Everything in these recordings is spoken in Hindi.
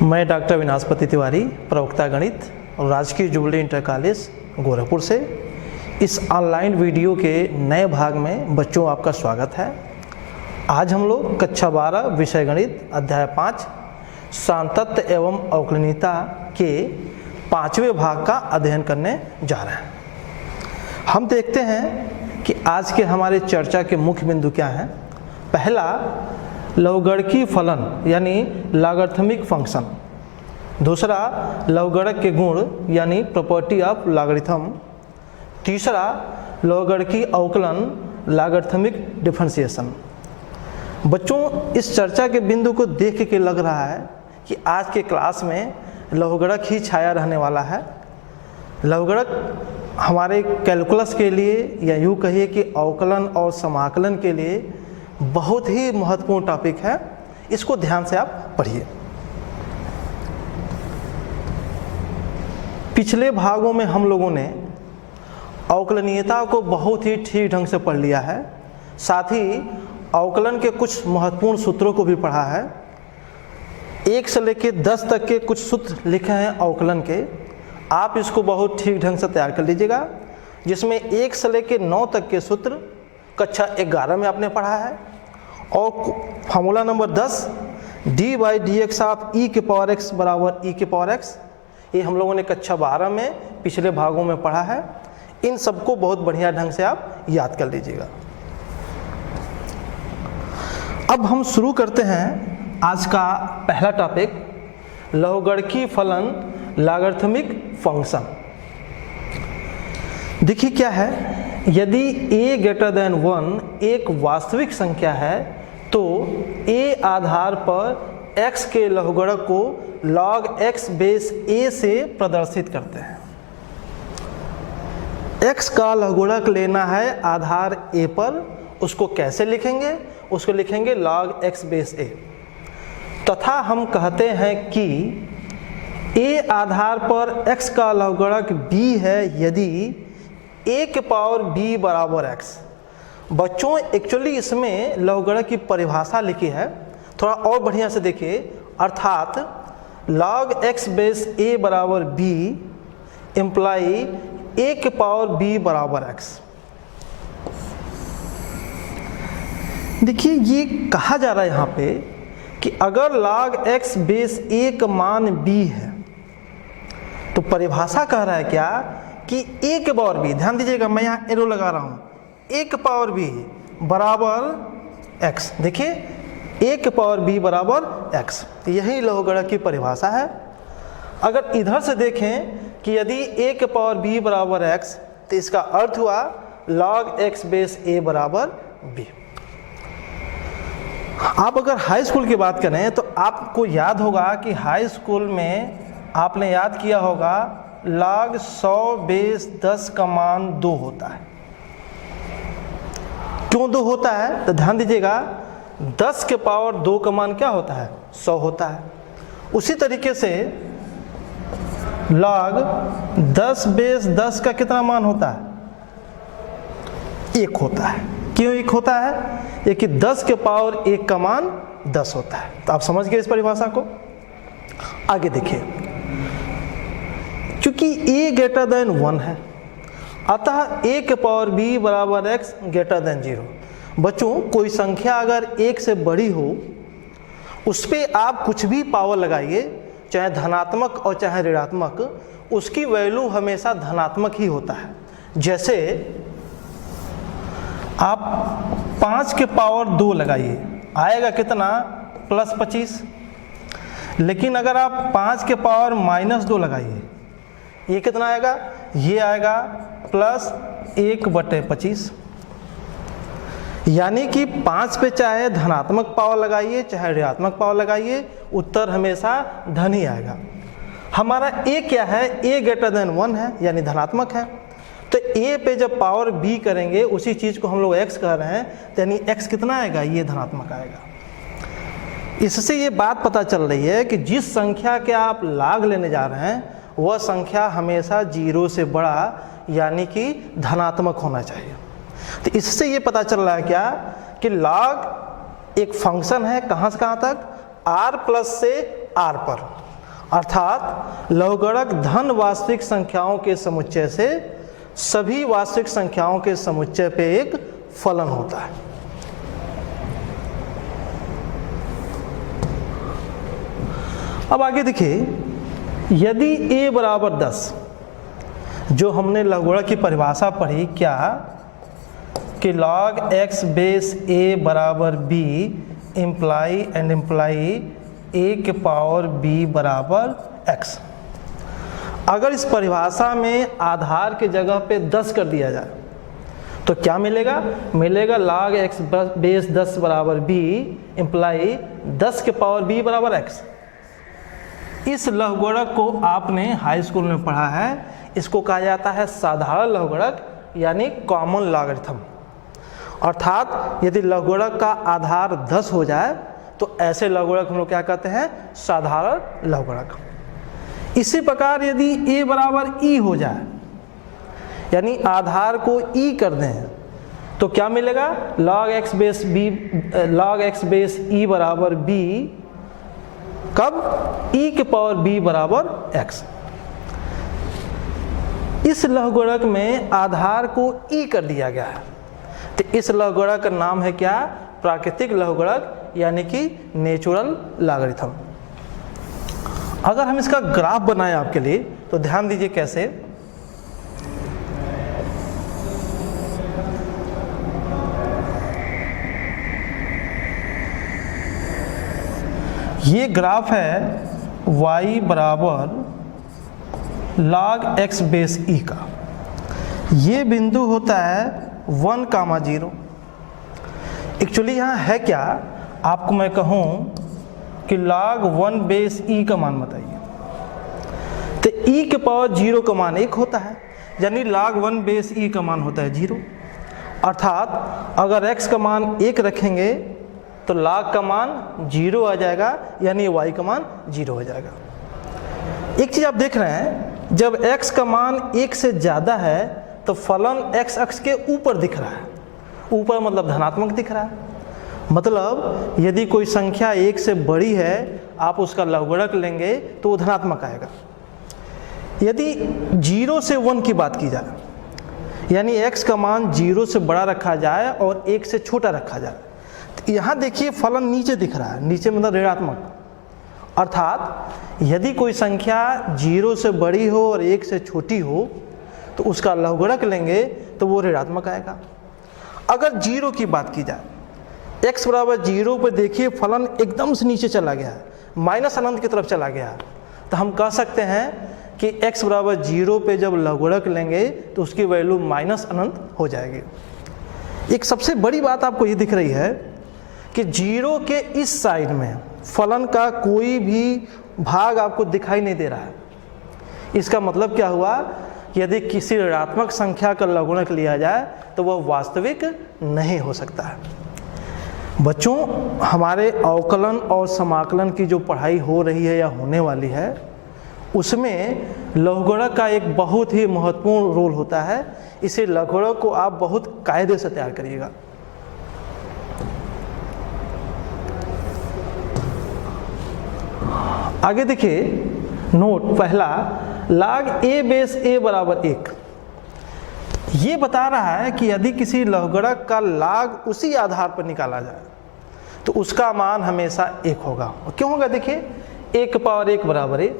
मैं डॉक्टर विनाशपति तिवारी, प्रवक्ता गणित और राजकीय जुबली इंटर कॉलेज गोरखपुर से इस ऑनलाइन वीडियो के नए भाग में बच्चों आपका स्वागत है। आज हम लोग कक्षा 12 विषय गणित अध्याय 5 सांतत्य एवं अवकलनीयता के 5वें भाग का अध्ययन करने जा रहे हैं। हम देखते हैं कि आज के हमारे चर्चा के मुख्य बिंदु क्या हैं। पहला, लवगणकीय फलन यानी लॉगरिथमिक फंक्शन। दूसरा, लवगणक के गुण यानी प्रॉपर्टी ऑफ लॉगरिथम। तीसरा, लवगणकीय अवकलन लॉगरिथमिक डिफरेंशिएशन। बच्चों, इस चर्चा के बिंदु को देख के लग रहा है कि आज के क्लास में लवगणक ही छाया रहने वाला है। लवगणक हमारे कैलकुलस के लिए या यूँ कहिए कि अवकलन और समाकलन के लिए बहुत ही महत्वपूर्ण टॉपिक है। इसको ध्यान से आप पढ़िए। पिछले भागों में हम लोगों ने अवकलनीयता को बहुत ही ठीक ढंग से पढ़ लिया है। साथ ही अवकलन के कुछ महत्वपूर्ण सूत्रों को भी पढ़ा है। 1 से लेकर 10 तक के कुछ सूत्र लिखे हैं अवकलन के। आप इसको बहुत ठीक ढंग से तैयार कर लीजिएगा, जिसमें 1 से लेकर 9 तक के सूत्र कक्षा 11 में आपने पढ़ा है। और formula number 10 d/dx of e के पावर x बराबर e के पावर x, ये हम लोगों ने कक्षा 12 में पिछले भागों में पढ़ा है। इन सबको बहुत बढ़िया ढंग से आप याद कर लीजिएगा। अब हम शुरू करते हैं आज का पहला टॉपिक, लवगणकीय फलन लॉगरिथमिक फंक्शन। देखिए क्या है, यदि a ग्रेटर देन 1 एक वास्तविक संख्या है तो a आधार पर x के लघुगणक को log x बेस a से प्रदर्शित करते हैं। x का लघुगणक लेना है आधार a पर, उसको कैसे लिखेंगे? उसको लिखेंगे log x बेस a। तथा हम कहते हैं कि a आधार पर x का लघुगणक b है यदि a के पावर b बराबर x। बच्चों, एक्चुअली इसमें लघुगणक की परिभाषा लिखी है, थोड़ा और बढ़िया से देखिए। अर्थात log x बेस a बराबर b इम्प्लाई a के पावर b बराबर x। देखिए ये कहा जा रहा है यहाँ पे कि अगर log x बेस a का मान b है तो परिभाषा कह रहा है क्या कि a के पावर b, ध्यान दीजिएगा मैं यहाँ एरो लगा रहा हूँ, a के पावर b बराबर x। देखिए a के पावर b बराबर x, यही लघुगणक की परिभाषा है। अगर इधर से देखें कि यदि a के पावर b बराबर x तो इसका अर्थ हुआ log x बेस a बराबर b। आप अगर हाई स्कूल की बात करें तो आपको याद होगा कि हाई स्कूल में आपने याद किया होगा log 100 बेस 10 का मान 2 होता है। क्यों 2 होता है? तो ध्यान दीजिएगा, 10 के पावर 2 का मान क्या होता है? 100 होता है। उसी तरीके से log 10 बेस 10 का कितना मान होता है? 1 होता है। क्यों 1 होता है? ये कि 10 के पावर 1 का मान 10 होता है। तो आप समझ गए इस परिभाषा को। आगे देखिए, चूंकि a ग्रेटर देन 1 है अतः a के पावर b बराबर x ग्रेटर देन 0। बच्चों, कोई संख्या अगर 1 से बड़ी हो उस पर आप कुछ भी पावर लगाइए, चाहे धनात्मक और चाहे ऋणात्मक, उसकी वैल्यू हमेशा धनात्मक ही होता है। जैसे आप 5 के पावर 2 लगाइए, आएगा कितना? प्लस 25। लेकिन अगर आप 5 के पावर माइनस 2 लगाइए, ये कितना आएगा? ये आएगा प्लस 1/25। यानी कि 5 पे चाहे धनात्मक पावर लगाइए चाहे ऋणात्मक पावर लगाइए, उत्तर हमेशा धन ही आएगा। हमारा a क्या है? a ग्रेटर देन 1 है यानी धनात्मक है। तो a पे जब पावर b करेंगे, उसी चीज़ को हम लोग x कह रहे हैं, तो यानी x कितना आएगा? ये धनात्मक आएगा। इससे ये बात पता चल रही है कि जिस संख्या के आप log लेने जा रहे हैं वह संख्या हमेशा 0 से बड़ा यानी कि धनात्मक होना चाहिए। तो इससे ये पता चल रहा है क्या कि log एक फंक्शन है, कहाँ से कहाँ तक? r प्लस से r पर। अर्थात लघुगणक धन वास्तविक संख्याओं के समुच्चय से सभी वास्तविक संख्याओं के समुच्चय पे एक फलन होता है। अब आगे देखिए, यदि a बराबर 10, जो हमने लघुगणक की परिभाषा पढ़ी क्या, कि log x बेस a बराबर b इम्प्लाई a के पावर b बराबर x। अगर इस परिभाषा में आधार के जगह पे 10 कर दिया जाए तो क्या मिलेगा? मिलेगा log x बेस 10 बराबर b इम्प्लाई 10 के पावर b बराबर x। इस लघुगणक को आपने हाई स्कूल में पढ़ा है, इसको कहा जाता है साधारण लघुगणक यानी कॉमन लॉगरिथम। अर्थात यदि लघुगणक का आधार 10 हो जाए तो ऐसे लघुगणक हम लोग क्या कहते हैं? साधारण लघुगणक। इसी प्रकार यदि a बराबर e हो जाए, यानी आधार को e कर दें, तो क्या मिलेगा? log x बेस e बराबर b, कब? e के पावर b बराबर x। इस लघुगणक में आधार को e कर दिया गया है, तो इस लघुगणक का नाम है क्या? प्राकृतिक लघुगणक यानी कि नेचुरल लॉगरिथम। अगर हम इसका ग्राफ बनाएं आपके लिए तो ध्यान दीजिए कैसे। ये ग्राफ है y बराबर log x बेस e का। ये बिंदु होता है 1,0। एक्चुअली यहाँ है क्या, आपको मैं कहूँ कि log 1 बेस e का मान बताइए, तो e के पावर 0 का मान 1 होता है, यानी log 1 बेस e का मान होता है 0। अर्थात अगर x का मान 1 रखेंगे तो log का मान 0 आ जाएगा, यानी y का मान 0 हो जाएगा। एक चीज़ आप देख रहे हैं, जब x का मान 1 से ज़्यादा है तो फलन x अक्ष के ऊपर दिख रहा है। ऊपर मतलब धनात्मक दिख रहा है। मतलब यदि कोई संख्या 1 से बड़ी है, आप उसका लघुगणक लेंगे तो वो धनात्मक आएगा। यदि 0 से 1 की बात की जाए, यानी x का मान 0 से बड़ा रखा जाए और 1 से छोटा रखा जाए, तो यहाँ देखिए फलन नीचे दिख रहा है, नीचे मतलब ऋणात्मक। अर्थात यदि कोई संख्या 0 से बड़ी हो और 1 से छोटी हो तो उसका लघुगणक लेंगे तो वो ऋणात्मक आएगा। अगर 0 की बात की जाए, x बराबर 0 पर देखिए फलन एकदम से नीचे चला गया है, माइनस अनंत की तरफ चला गया है, तो हम कह सकते हैं कि x बराबर 0 पे जब लघुगणक लेंगे तो उसकी वैल्यू माइनस अनंत हो जाएगी। एक सबसे बड़ी बात आपको ये दिख रही है कि 0 के इस साइड में फलन का कोई भी भाग आपको दिखाई नहीं दे रहा है। इसका मतलब क्या हुआ? यदि किसी ऋणात्मक संख्या का लघुगणक लिया जाए तो वह वास्तविक नहीं हो सकता है। बच्चों, हमारे अवकलन और समाकलन की जो पढ़ाई हो रही है या होने वाली है, उसमें लघुगणक का एक बहुत ही महत्वपूर्ण रोल होता है। इसे लघुगणक को आप बहुत कायदे से तैयार करिएगा। आगे देखिए, नोट पहला, log a बेस a बराबर 1। ये बता रहा है कि यदि किसी लघुगणक का log उसी आधार पर निकाला जाए तो उसका मान हमेशा 1 होगा। और क्यों होगा? देखिए, 1 के पावर 1 बराबर 1।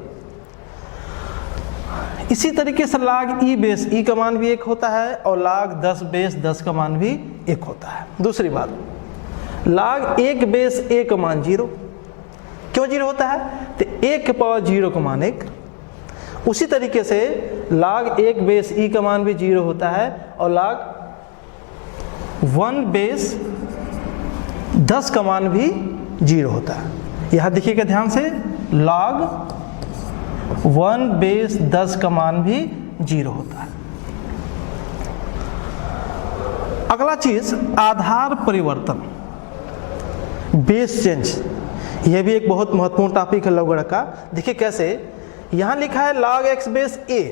इसी तरीके से log e बेस e का मान भी 1 होता है और log 10 बेस 10 का मान भी 1 होता है। दूसरी बात, log 1 बेस a का मान 0। क्यों 0 होता है? तो 1 के पावर 0 का मान 1। उसी तरीके से log 1 बेस e का मान भी 0 होता है और log 1 बेस 10 का मान भी 0 होता है। यहाँ देखिएगा ध्यान से, log 1 बेस 10 का मान भी 0 होता है। अगला चीज, आधार परिवर्तन, बेस चेंज। यह भी एक बहुत महत्वपूर्ण टॉपिक है लघुगणक का। देखिए कैसे, यहां लिखा है log x बेस a।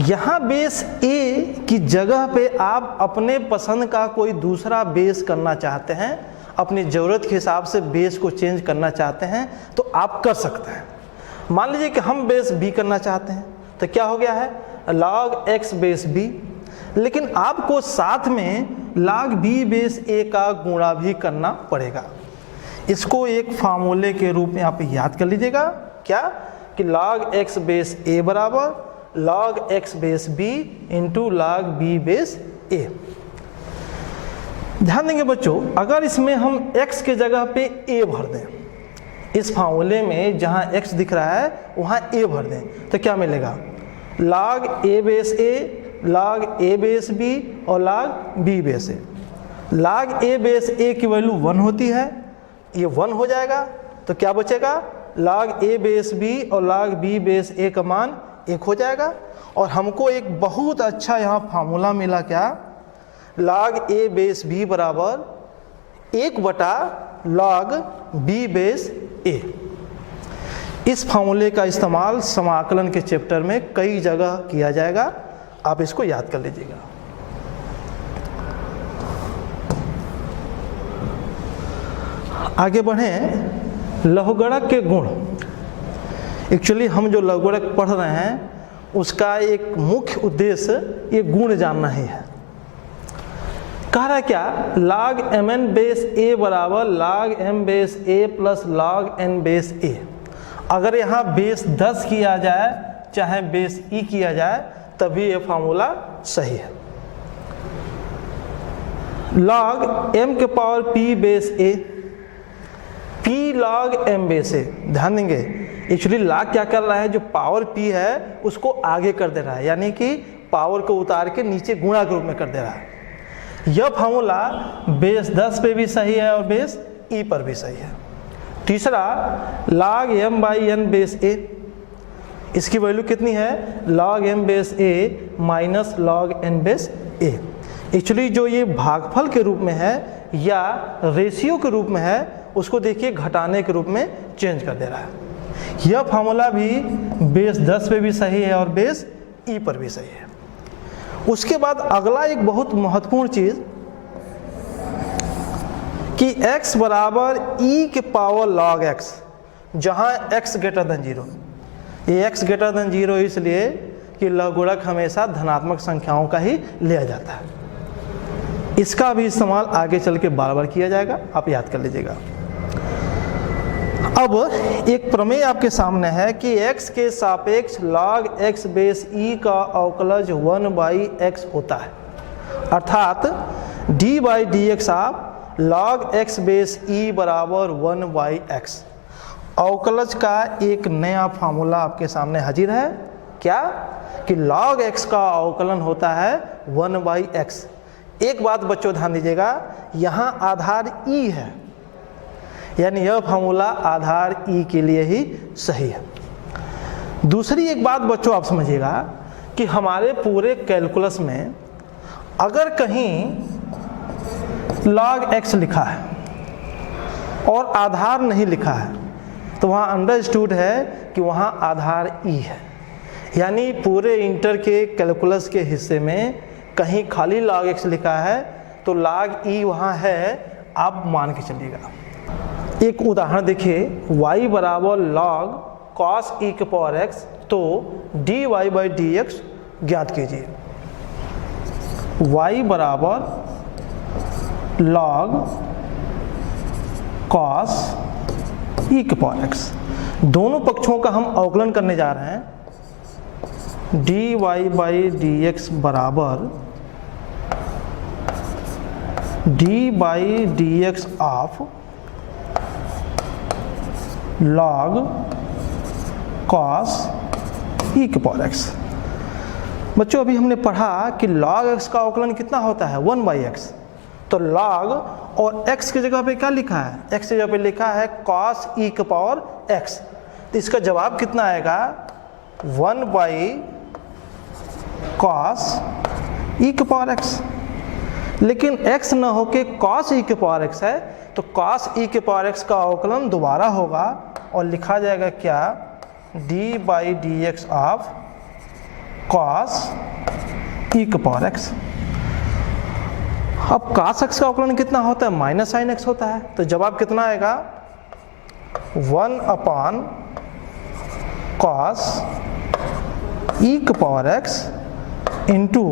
यहां बेस a की जगह पे आप अपने पसंद का कोई दूसरा बेस करना चाहते हैं, अपनी ज़रूरत के हिसाब से बेस को चेंज करना चाहते हैं तो आप कर सकते हैं। मान लीजिए कि हम बेस b करना चाहते हैं तो क्या हो गया है log x बेस b, लेकिन आपको साथ में log b बेस a का गुणा भी करना पड़ेगा। इसको एक फार्मूले के रूप में आप याद कर लीजिएगा, क्या कि log x बेस a बराबर log x base b into log b base a। ध्यान देंगे बच्चों, अगर इसमें हम x के जगह पे a भर दें, इस फार्मूले में जहां x दिख रहा है वहां a भर दें तो क्या मिलेगा log a base a, log a base b और log b base a। log a base a की वैल्यू 1 होती है, ये 1 हो जाएगा तो क्या बचेगा log a बेस b और log b बेस a का मान 1 हो जाएगा। और हमको एक बहुत अच्छा यहाँ फार्मूला मिला, क्या log a बेस b बराबर 1 log b बेस a। इस फार्मूले का इस्तेमाल समाकलन के चैप्टर में कई जगह किया जाएगा, आप इसको याद कर लीजिएगा। आगे बढ़ें, लघुगणक के गुण। एक्चुअली हम जो लघुगणक पढ़ रहे हैं उसका एक मुख्य उद्देश्य ये गुण जानना ही है। कह रहा है क्या log mn बेस a बराबर log m base a plus log n base a। अगर यहाँ बेस 10 किया जाए चाहे बेस e किया जाए तभी ये फार्मूला सही है। log m के power p base a, p log m base a। ध्यान देंगे एक्चुअली log क्या कर रहा है, जो पावर p है उसको आगे कर दे रहा है, यानी कि पावर को उतार के नीचे गुणा के रूप में कर दे रहा है। यह फार्मूला बेस 10 पे भी सही है और बेस e पर भी सही है। तीसरा log m by n base a, इसकी वैल्यू कितनी है log m base a minus log n base a। Actually जो ये भागफल के रूप में है या रेशियो के रूप में है उसको देखिए घटाने के रूप में चेंज कर दे रहा है। यह फार्मूला भी बेस 10 पे भी सही है और बेस e पर भी सही है। उसके बाद अगला एक बहुत महत्वपूर्ण चीज कि x बराबर e के पावर log x, जहां x ग्रेटर देन 0। ये x ग्रेटर देन 0 इसलिए कि लघुगणक हमेशा धनात्मक संख्याओं का ही लिया जाता है। इसका भी इस्तेमाल आगे चल के बार बार किया जाएगा, आप याद कर लीजिएगा। अब एक प्रमेय आपके सामने है कि x के सापेक्ष log x बेस e का अवकलज 1/x होता है, अर्थात d by d x of log x base e बराबर 1/x। अवकलज का एक नया फार्मूला आपके सामने हाजिर है, क्या कि log x का अवकलन होता है 1/x। एक बात बच्चों ध्यान दीजिएगा, यहाँ आधार e है, यानी यह फार्मूला आधार e के लिए ही सही है। दूसरी एक बात बच्चों आप समझिएगा कि हमारे पूरे कैलकुलस में अगर कहीं log x लिखा है और आधार नहीं लिखा है तो वहाँ अंडरस्टूड है कि वहाँ आधार e है। यानी पूरे इंटर के कैलकुलस के हिस्से में कहीं खाली log x लिखा है तो log e वहाँ है, आप मान के चलिएगा। एक उदाहरण देखिए, y बराबर log cos e के पावर x, तो dy बाई डी एक्स ज्ञात कीजिए। y बराबर log cos e के पावर x, दोनों पक्षों का हम अवकलन करने जा रहे हैं। dy बाई डी एक्स बराबर D by d x of log cos e के पावर x। बच्चों अभी हमने पढ़ा कि log x का अवकलन कितना होता है 1/x, तो log और x की जगह पे क्या लिखा है, x की जगह पे लिखा है cos e के पावर x, तो इसका जवाब कितना आएगा 1/cos e के पावर x। लेकिन x न होके cos e के पावर x है तो cos e के पावर x का अवकलन दोबारा होगा और लिखा जाएगा क्या d by d x of cos e के पावर x। अब cos x का अवकलन कितना होता है? माइनस साइन एक्स होता है। तो जवाब कितना आएगा? 1 अपान cos e की power x into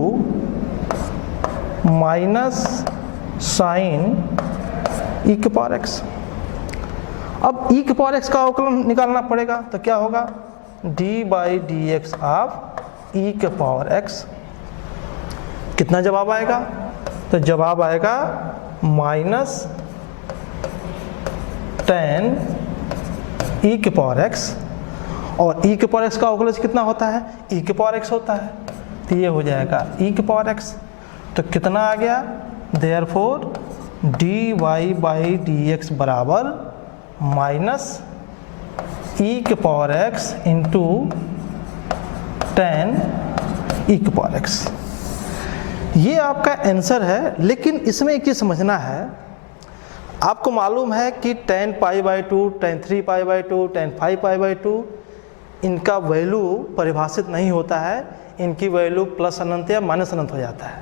minus sine e की पावर x। अब e की पावर x का अवकलन निकालना पड़ेगा, तो क्या होगा? d by d x of e की पावर x। कितना जवाब आएगा? तो जवाब आएगा माइनस 10 e की पावर x, और e की पावर x का अवकलज कितना होता है? e की पावर x होता है, तो ये हो जाएगा e की पावर x। तो कितना आ गया? Therefore dy by d x बराबर माइनस e की पावर x इंटू 10 e की पावर x। ये आपका आंसर है। लेकिन इसमें एक चीज़ समझना है, आपको मालूम है कि tan pi by 2, tan 3 pi by 2, tan 5 pi by 2 इनका वैल्यू परिभाषित नहीं होता है, इनकी वैल्यू प्लस अनंत या माइनस अनंत हो जाता है।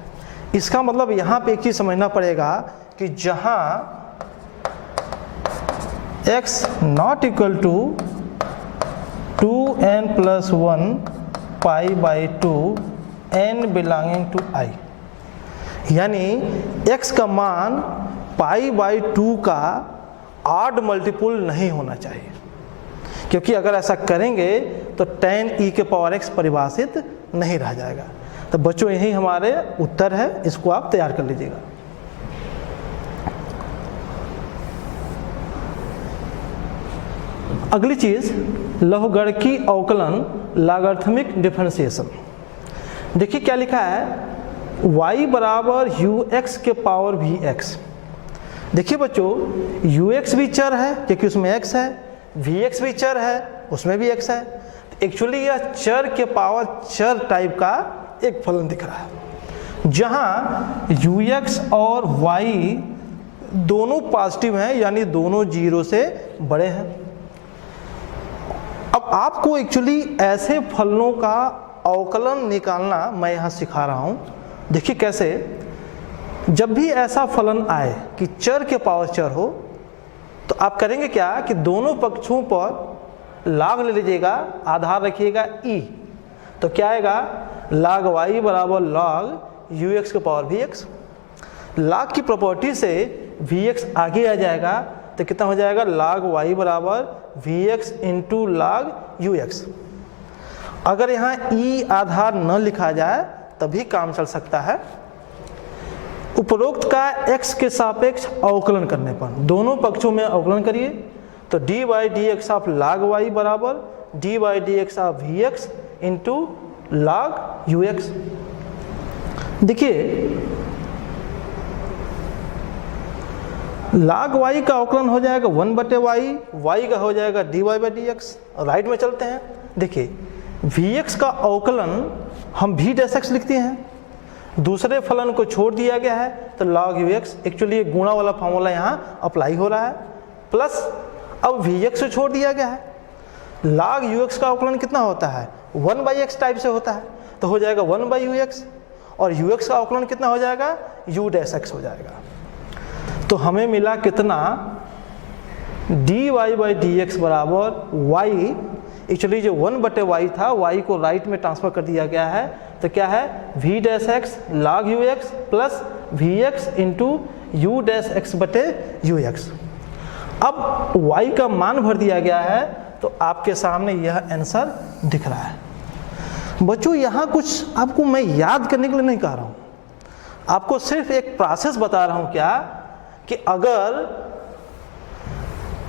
इसका मतलब यहाँ पे एक चीज़ समझना पड़ेगा कि जहाँ x not equal to 2n plus 1 pi by 2 n belonging to i, यानी x का मान पाई बाई 2 का ऑड मल्टीपुल नहीं होना चाहिए, क्योंकि अगर ऐसा करेंगे तो tan e के पावर x परिभाषित नहीं रह जाएगा। तो बच्चों यही हमारे उत्तर है, इसको आप तैयार कर लीजिएगा। अगली चीज लघुगणकीय अवकलन लॉगरिथमिक डिफरेंशिएशन। देखिए क्या लिखा है, y बराबर ux के पावर vx। देखिए बच्चों ux भी चर है क्योंकि उसमें x है, vx भी चर है उसमें भी x है। एक्चुअली यह चर के पावर चर टाइप का एक फलन दिख रहा है, जहां ux और y दोनों पॉजिटिव हैं, यानी दोनों जीरो से बड़े हैं। अब आपको एक्चुअली ऐसे फलनों का अवकलन निकालना मैं यहाँ सिखा रहा हूँ। देखिए कैसे, जब भी ऐसा फलन आए कि चर के पावर चर हो, तो आप करेंगे क्या कि दोनों पक्षों पर log ले लीजिएगा, आधार रखिएगा e, तो क्या आएगा? log y बराबर log ux के पावर vx। log की प्रॉपर्टी से vx आगे आ जाएगा, तो कितना हो जाएगा? log y बराबर vx इंटू log ux। अगर यहाँ e आधार न लिखा जाए तभी काम चल सकता है। उपरोक्त का x के सापेक्ष अवकलन करने पर दोनों पक्षों में अवकलन करिए, तो dy dx of log y बराबर dy dx of vx into log ux। देखिए log y का अवकलन हो जाएगा 1 बटे y, y का हो जाएगा dy बाई dx। राइट में चलते हैं। देखिए vx का अवकलन हम v डैश x लिखते हैं, दूसरे फलन को छोड़ दिया गया है तो log ux। एक्चुअली ये गुणा वाला फॉर्मूला यहाँ अप्लाई हो रहा है, प्लस अब vx को छोड़ दिया गया है। log ux का अवकलन कितना होता है? 1 बाई x टाइप से होता है, तो हो जाएगा 1 बाई ux, और ux का अवकलन कितना हो जाएगा? u डैश x हो जाएगा। तो हमें मिला कितना? dy बाई dx बराबर y, एक्चुअली जो 1 बटे y था y को राइट में ट्रांसफर कर दिया गया है, तो क्या है? v dash x log ux plus vx into u dash x बटे ux। अब y का मान भर दिया गया है, तो आपके सामने यह आंसर दिख रहा है। बच्चों यहाँ कुछ आपको मैं याद करने के लिए नहीं कह रहा हूँ, आपको सिर्फ एक प्रोसेस बता रहा हूँ, क्या कि अगर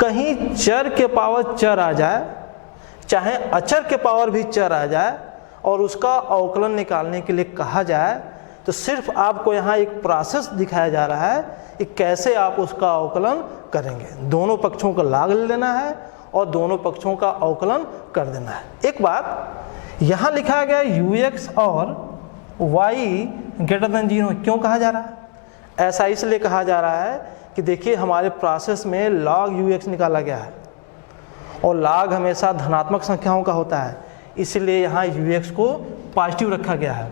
कहीं चर के पावर चर आ जाए, चाहे अचर के पावर भी चर आ जाए, और उसका अवकलन निकालने के लिए कहा जाए, तो सिर्फ आपको यहाँ एक प्रोसेस दिखाया जा रहा है कि कैसे आप उसका अवकलन करेंगे। दोनों पक्षों का log ले लेना है और दोनों पक्षों का अवकलन कर देना है। एक बात यहाँ लिखा गया ux और y ग्रेटर देन 0 क्यों कहा जा रहा है? ऐसा इसलिए कहा जा रहा है कि देखिए हमारे प्रोसेस में log ux निकाला गया है, और log हमेशा धनात्मक संख्याओं का होता है, इसलिए यहाँ ux को पॉजिटिव रखा गया है।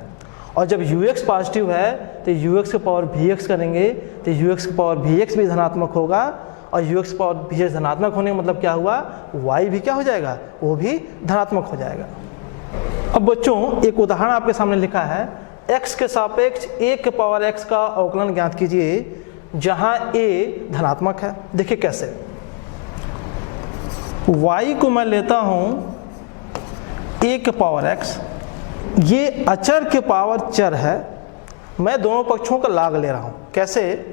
और जब ux पॉजिटिव है तो ux की पावर vx करेंगे तो ux की पावर vx भी धनात्मक होगा, और ux की पावर vx धनात्मक होने का मतलब क्या हुआ, y भी क्या हो जाएगा, वो भी धनात्मक हो जाएगा। अब बच्चों एक उदाहरण आपके सामने लिखा है, x के सापेक्ष a के पावर x का अवकलन ज्ञात कीजिए जहां a धनात्मक है। देखिए कैसे, y को मैं लेता हूं a के पावर x, ये अचर के पावर चर है, मैं दोनों पक्षों का लाग ले रहा हूं। कैसे,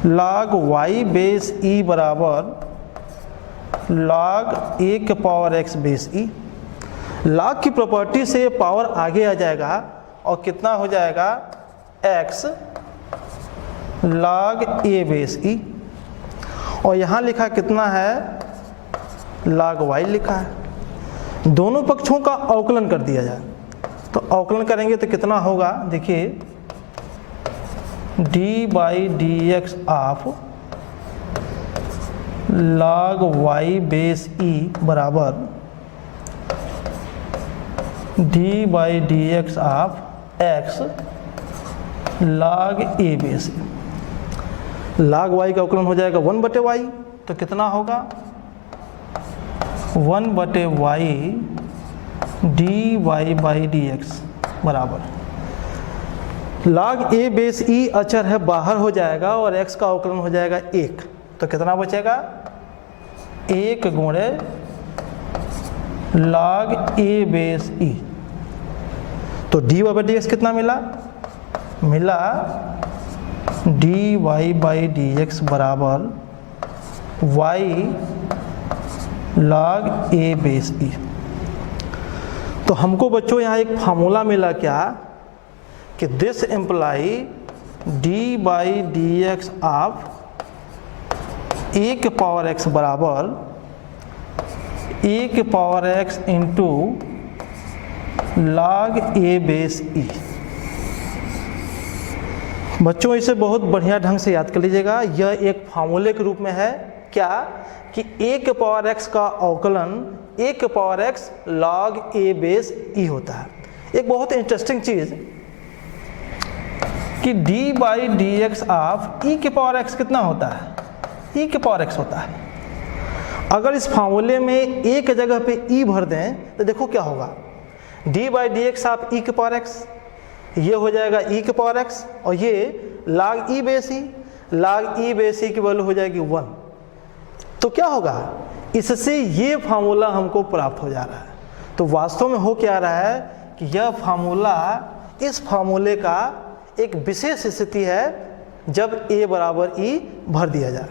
log y बेस e बराबर log a के power x base e। log की प्रॉपर्टी से पावर आगे आ जाएगा और कितना हो जाएगा, x log a base e, और यहाँ लिखा कितना है, log y लिखा है। दोनों पक्षों का अवकलन कर दिया जाए, तो अवकलन करेंगे तो कितना होगा, देखिए d by d x of log y base e बराबर d by d x of x log a base e। log y का अवकलन हो जाएगा 1/y, तो कितना होगा 1/y dy by d x बराबर log a बेस e अचर है, बाहर हो जाएगा और x का अवकलन हो जाएगा 1, तो कितना बचेगा 1 गुणे log a बेस e। तो dy बाई डी एक्स कितना मिला, dy बाई डी एक्स बराबर y log a base e। तो हमको बच्चों यहाँ एक फार्मूला मिला क्या, कि this imply d by d x of a के पावर x बराबर a के power x into log a base e। बच्चों इसे बहुत बढ़िया ढंग से याद कर लीजिएगा, यह एक फार्मूले के रूप में है क्या, कि a के पावर x का अवकलन a के power x log a base e होता है। एक बहुत इंटरेस्टिंग चीज कि d by d x of e के पावर x कितना होता है, e के पावर x होता है। अगर इस फार्मूले में a के जगह पे e भर दें तो देखो क्या होगा, d by d x of e के पावर x, ये हो जाएगा e के पावर x, और ये log e base e, log e base e की वैल्यू हो जाएगी 1। तो क्या होगा, इससे ये फार्मूला हमको प्राप्त हो जा रहा है। तो वास्तव में हो क्या रहा है कि यह फार्मूला इस फार्मूले का एक विशेष स्थिति है जब a बराबर e भर दिया जाए।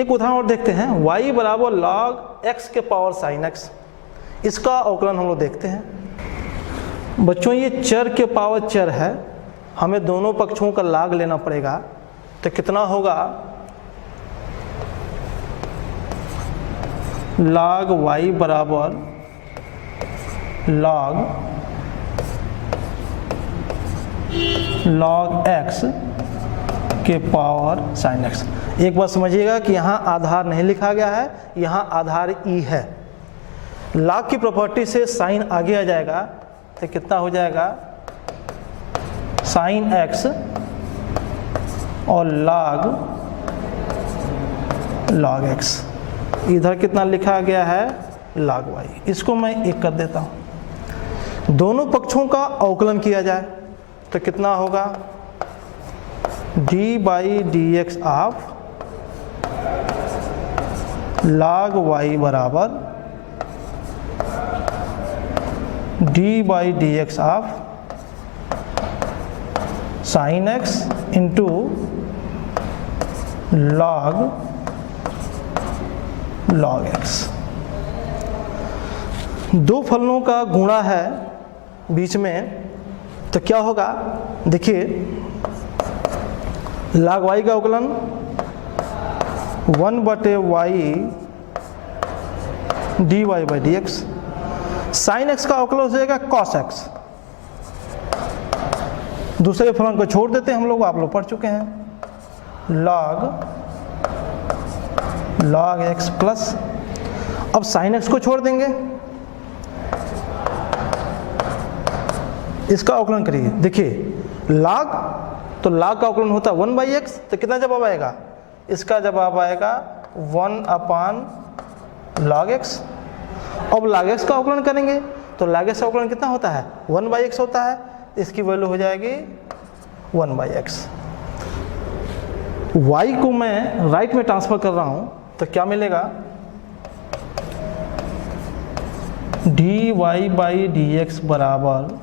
एक उदाहरण और देखते हैं, y बराबर log x के पावर sin x, इसका अवकलन हम लोग देखते हैं। बच्चों ये चर के पावर चर है, हमें दोनों पक्षों का लाग लेना पड़ेगा, तो कितना होगा, log y बराबर log x के पावर sin x। एक बात समझिएगा कि यहाँ आधार नहीं लिखा गया है, यहाँ आधार e है। log की प्रॉपर्टी से sin आगे आ जाएगा, तो कितना हो जाएगा sin x और log x। इधर कितना लिखा गया है, log y। इसको मैं 1 कर देता हूँ। दोनों पक्षों का अवकलन किया जाए तो कितना होगा, d by d x of log y बराबर d by d x of sin x into log x। दो फलनों का गुणा है बीच में, तो क्या होगा, देखिए log y का अवकलन 1/y dy by d x, sin x का अवकलन हो जाएगा cos x। दूसरे फलन को छोड़ देते हैं हम लोग, आप लोग पढ़ चुके हैं, log log x प्लस, अब साइन x को छोड़ देंगे, इसका अवकलन करिए। देखिए log, तो log का अवकलन होता है 1/x, तो कितना जवाब आएगा? इसका जवाब आएगा 1/log x। अब log x का अवकलन करेंगे तो log x का अवकलन कितना होता है? 1/x होता है, इसकी वैल्यू हो जाएगी 1/x। y को मैं राइट में ट्रांसफर कर रहा हूं तो क्या मिलेगा? dy/dx बराबर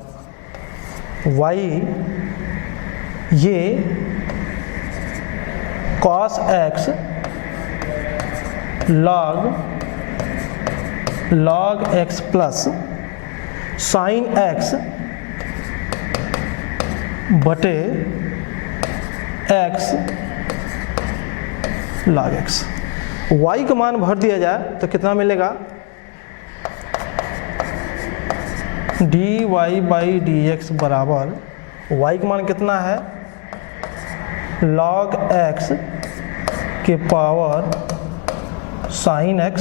y, ये cos x log x plus sin x बटे x log x। y का मान भर दिया जाए तो कितना मिलेगा? dy/dx बराबर y का मान कितना है? log x के पावर sin x,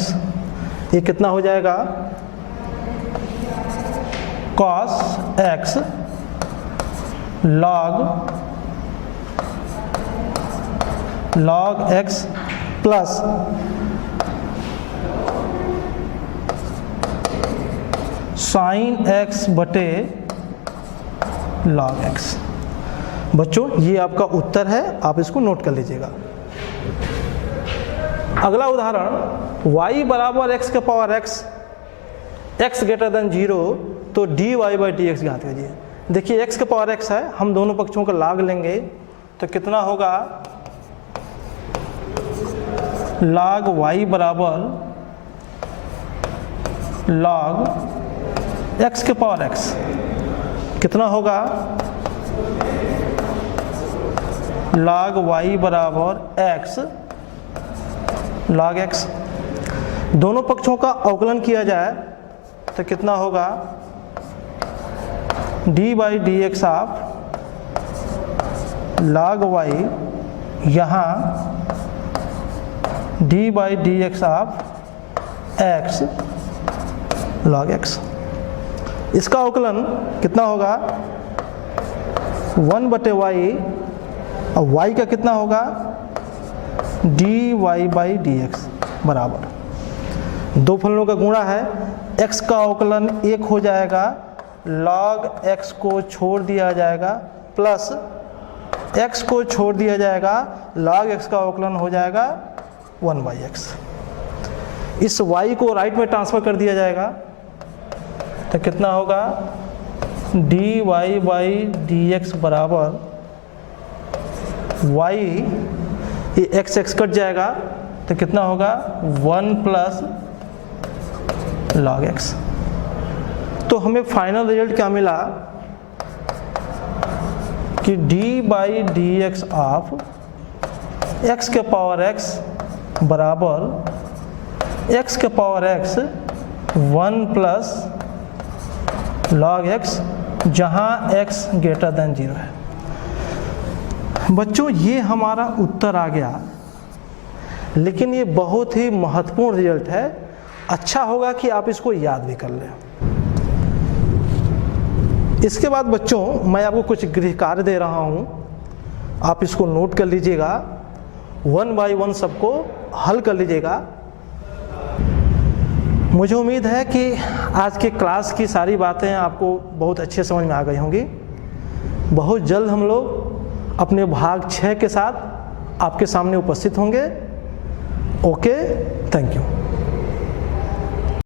ये कितना हो जाएगा? cos x log x plus sin x बटे log x। बच्चों ये आपका उत्तर है, आप इसको नोट कर लीजिएगा। अगला उदाहरण y बराबर x के power x, x greater than 0, तो dy/dx ज्ञात कीजिए। देखिए x के पावर x है, हम दोनों पक्षों का log लेंगे तो कितना होगा? log y बराबर log x के पावर x, कितना होगा? log y बराबर x log x। दोनों पक्षों का अवकलन किया जाए तो कितना होगा? dy/dx ऑफ log y, यहाँ dy/dx of x log x। इसका अवकलन कितना होगा? 1/y, और y का कितना होगा? dy/dx बराबर, दो फलनों का गुणा है, x का अवकलन 1 हो जाएगा, log x को छोड़ दिया जाएगा, प्लस x को छोड़ दिया जाएगा, log x का अवकलन हो जाएगा 1/x। इस y को राइट में ट्रांसफर कर दिया जाएगा तो कितना होगा? dy/dx बराबर y, ये x कट जाएगा तो कितना होगा? 1 प्लस log x। तो हमें फाइनल रिजल्ट क्या मिला कि dy/dx ऑफ x के पावर x बराबर x के power x 1 plus log x, जहां x ग्रेटर देन 0 है। बच्चों ये हमारा उत्तर आ गया, लेकिन ये बहुत ही महत्वपूर्ण रिजल्ट है। अच्छा होगा कि आप इसको याद भी कर लें। इसके बाद बच्चों मैं आपको कुछ गृह कार्य दे रहा हूं, आप इसको नोट कर लीजिएगा, 1 बाय 1 सबको हल कर लीजिएगा। मुझे उम्मीद है कि आज के क्लास की सारी बातें आपको बहुत अच्छे समझ में आ गई होंगी। बहुत जल्द हम लोग अपने भाग 6 के साथ आपके सामने उपस्थित होंगे। Okay, thank you.